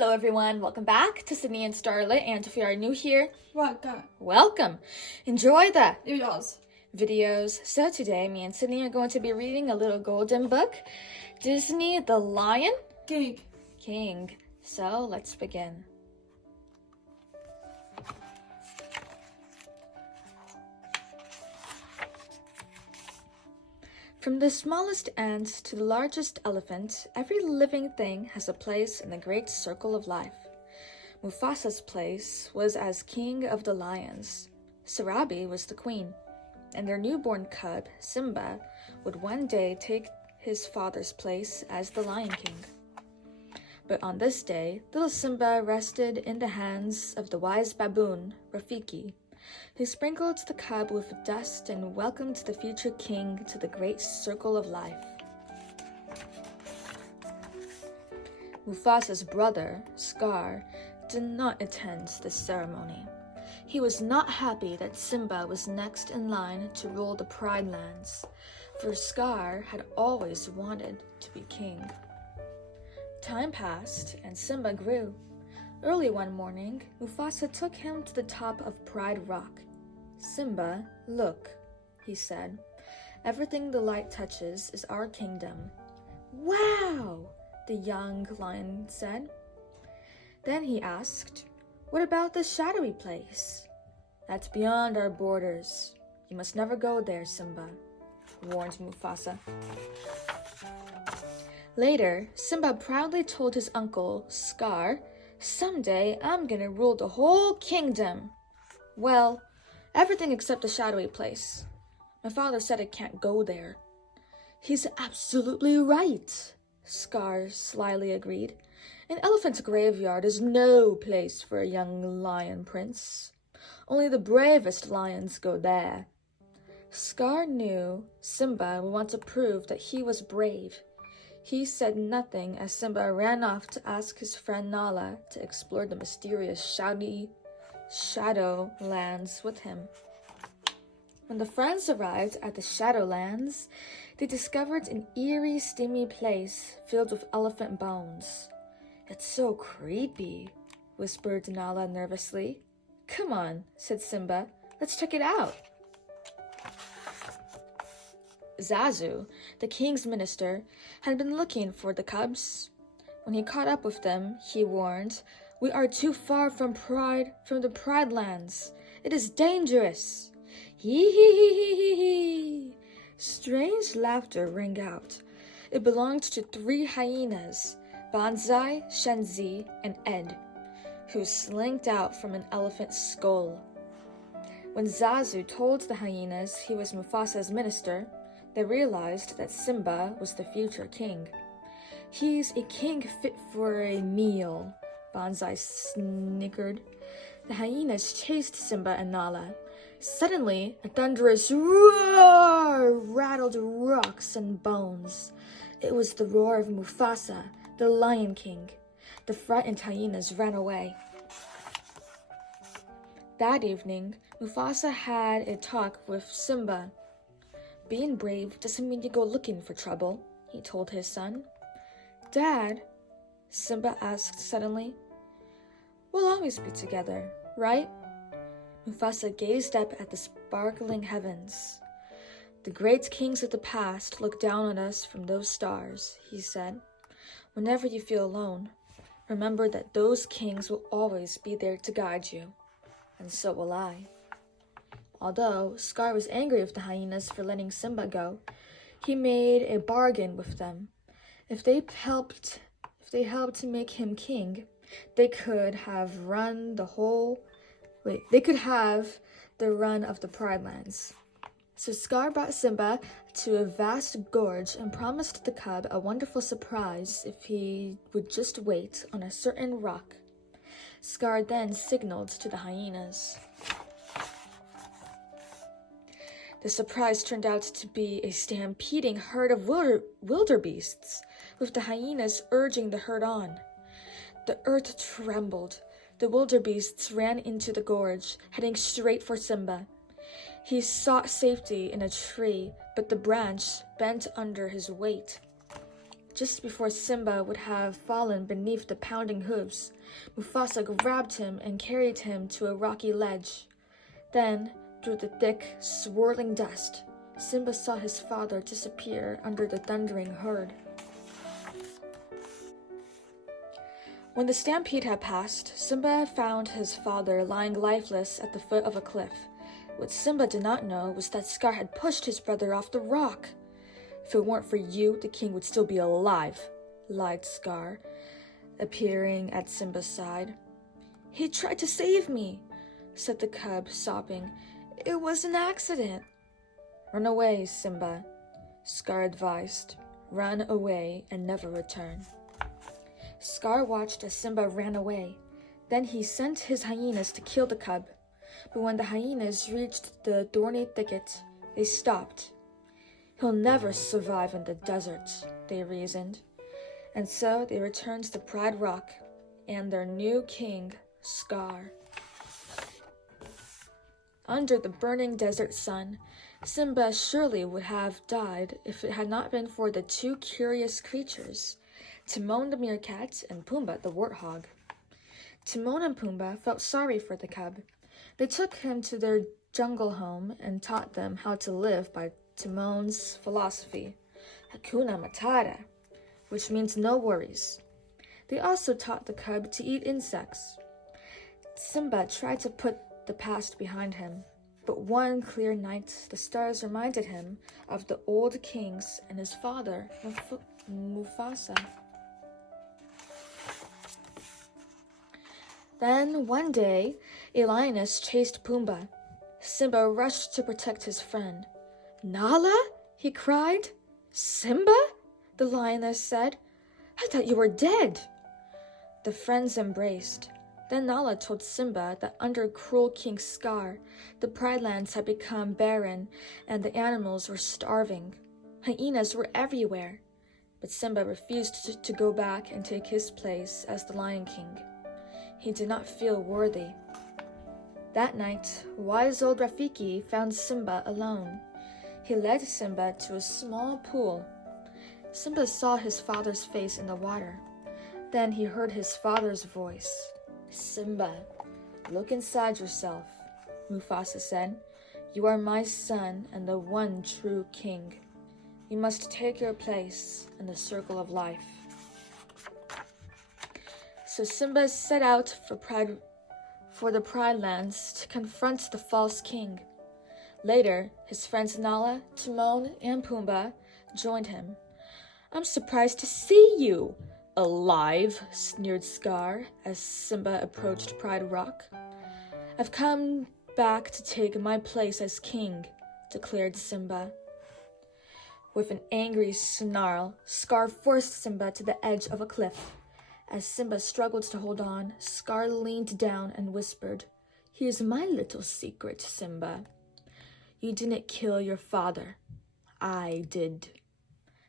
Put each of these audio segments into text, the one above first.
Hello everyone, welcome back to Sydney and Starlet, and if you are new here, welcome! Enjoy the videos. So today, me and Sydney are going to be reading a little golden book, Disney the Lion King. So let's begin. From the smallest ant to the largest elephant, every living thing has a place in the great circle of life. Mufasa's place was as king of the lions. Sarabi was the queen, and their newborn cub, Simba, would one day take his father's place as the Lion King. But on this day, little Simba rested in the hands of the wise baboon, Rafiki, who sprinkled the cub with dust and welcomed the future king to the great circle of life. Mufasa's brother, Scar, did not attend the ceremony. He was not happy that Simba was next in line to rule the Pride Lands, for Scar had always wanted to be king. Time passed, and Simba grew. Early one morning, Mufasa took him to the top of Pride Rock. "Simba, look," he said. "Everything the light touches is our kingdom." "Wow!" the young lion said. Then he asked, "What about the shadowy place?" "That's beyond our borders. You must never go there, Simba," warned Mufasa. Later, Simba proudly told his uncle, Scar, "Someday I'm gonna rule the whole kingdom." "Well, everything except the shadowy place. My father said I can't go there." "He's absolutely right," Scar slyly agreed. "An elephant's graveyard is no place for a young lion prince. Only the bravest lions go there." Scar knew Simba would want to prove that he was brave. He said nothing as Simba ran off to ask his friend Nala to explore the mysterious Shadowlands with him. When the friends arrived at the Shadowlands, they discovered an eerie, steamy place filled with elephant bones. "It's so creepy," whispered Nala nervously. "Come on," said Simba. "Let's check it out." Zazu, the king's minister, had been looking for the cubs. When he caught up with them, he warned, "We are too far from the Pride Lands. It is dangerous." Hee hee hee hee hee hee. Strange laughter rang out. It belonged to 3 hyenas, Banzai, Shenzi, and Ed, who slinked out from an elephant's skull. When Zazu told the hyenas he was Mufasa's minister, they realized that Simba was the future king. "He's a king fit for a meal," Banzai snickered. The hyenas chased Simba and Nala. Suddenly, a thunderous roar rattled rocks and bones. It was the roar of Mufasa, the Lion King. The frightened hyenas ran away. That evening, Mufasa had a talk with Simba. "Being brave doesn't mean you go looking for trouble," he told his son. "Dad," Simba asked suddenly, "we'll always be together, right?" Mufasa gazed up at the sparkling heavens. "The great kings of the past look down on us from those stars," he said. "Whenever you feel alone, remember that those kings will always be there to guide you, and so will I." Although Scar was angry with the hyenas for letting Simba go, he made a bargain with them. If they helped make him king, they could have the run of the Pride Lands. So Scar brought Simba to a vast gorge and promised the cub a wonderful surprise if he would just wait on a certain rock. Scar then signaled to the hyenas. The surprise turned out to be a stampeding herd of wildebeests, with the hyenas urging the herd on. The earth trembled. The wildebeests ran into the gorge, heading straight for Simba. He sought safety in a tree, but the branch bent under his weight. Just before Simba would have fallen beneath the pounding hooves, Mufasa grabbed him and carried him to a rocky ledge. Then, through the thick, swirling dust, Simba saw his father disappear under the thundering herd. When the stampede had passed, Simba found his father lying lifeless at the foot of a cliff. What Simba did not know was that Scar had pushed his brother off the rock. "If it weren't for you, the king would still be alive," lied Scar, appearing at Simba's side. "He tried to save me," said the cub, sobbing. "It was an accident." "Run away, Simba," Scar advised. "Run away and never return." Scar watched as Simba ran away. Then he sent his hyenas to kill the cub. But when the hyenas reached the thorny thicket, they stopped. "He'll never survive in the desert," they reasoned. And so they returned to Pride Rock and their new king, Scar. Under the burning desert sun, Simba surely would have died if it had not been for the two curious creatures, Timon the meerkat and Pumbaa the warthog. Timon and Pumbaa felt sorry for the cub. They took him to their jungle home and taught them how to live by Timon's philosophy, Hakuna Matata, which means no worries. They also taught the cub to eat insects. Simba tried to put the past behind him, but one clear night the stars reminded him of the old kings and his father, Mufasa. Then, one day, a lioness chased Pumbaa. Simba rushed to protect his friend. "Nala?" he cried. "Simba?" the lioness said. "I thought you were dead." The friends embraced. Then Nala told Simba that under cruel King Scar, the Pride Lands had become barren and the animals were starving. Hyenas were everywhere. But Simba refused to go back and take his place as the Lion King. He did not feel worthy. That night, wise old Rafiki found Simba alone. He led Simba to a small pool. Simba saw his father's face in the water. Then he heard his father's voice. "Simba, look inside yourself," Mufasa said. "You are my son and the one true king. You must take your place in the circle of life." So Simba set out for the Pride Lands to confront the false king. Later, his friends Nala, Timon, and Pumbaa joined him. "I'm surprised to see you alive," sneered Scar as Simba approached Pride Rock. "I've come back to take my place as king," declared Simba. With an angry snarl, Scar forced Simba to the edge of a cliff. As Simba struggled to hold on, Scar leaned down and whispered, "Here's my little secret, Simba. You didn't kill your father. I did."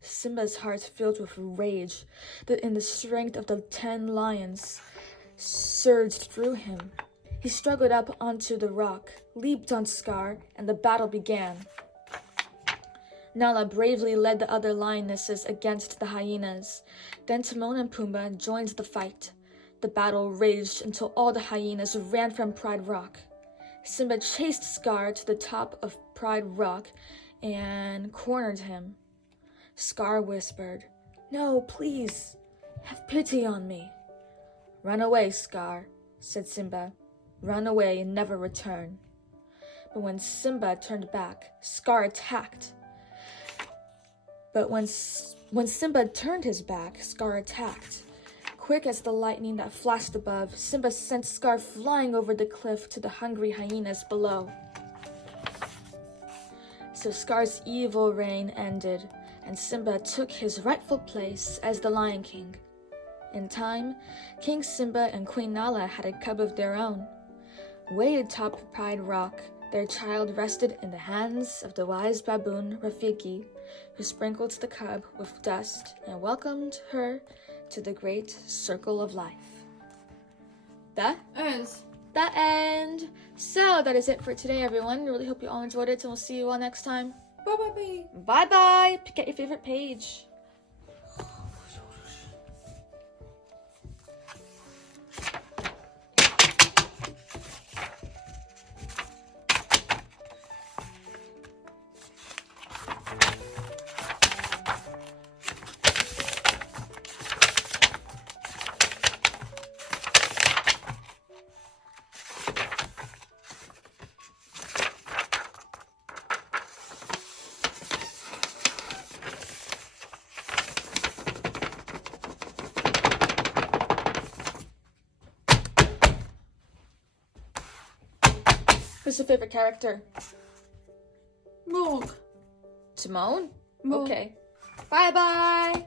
Simba's heart filled with rage, and the strength of the 10 lions surged through him. He struggled up onto the rock, leaped on Scar, and the battle began. Nala bravely led the other lionesses against the hyenas. Then Timon and Pumbaa joined the fight. The battle raged until all the hyenas ran from Pride Rock. Simba chased Scar to the top of Pride Rock and cornered him. Scar whispered, "No, please, have pity on me." "Run away, Scar," said Simba. "Run away and never return." But when Simba turned back, Scar attacked. When Simba turned his back, Scar attacked. Quick as the lightning that flashed above, Simba sent Scar flying over the cliff to the hungry hyenas below. So Scar's evil reign ended, and Simba took his rightful place as the Lion King. In time, King Simba and Queen Nala had a cub of their own. Way atop Pride Rock, their child rested in the hands of the wise baboon Rafiki, who sprinkled the cub with dust and welcomed her to the great circle of life. That ends. So that is it for today, everyone. Really hope you all enjoyed it, and we'll see you all next time. Bye. Bye-bye. Pick out your favorite page. Who's your favorite character? Morg. Timon? Morg. Okay. Bye-bye!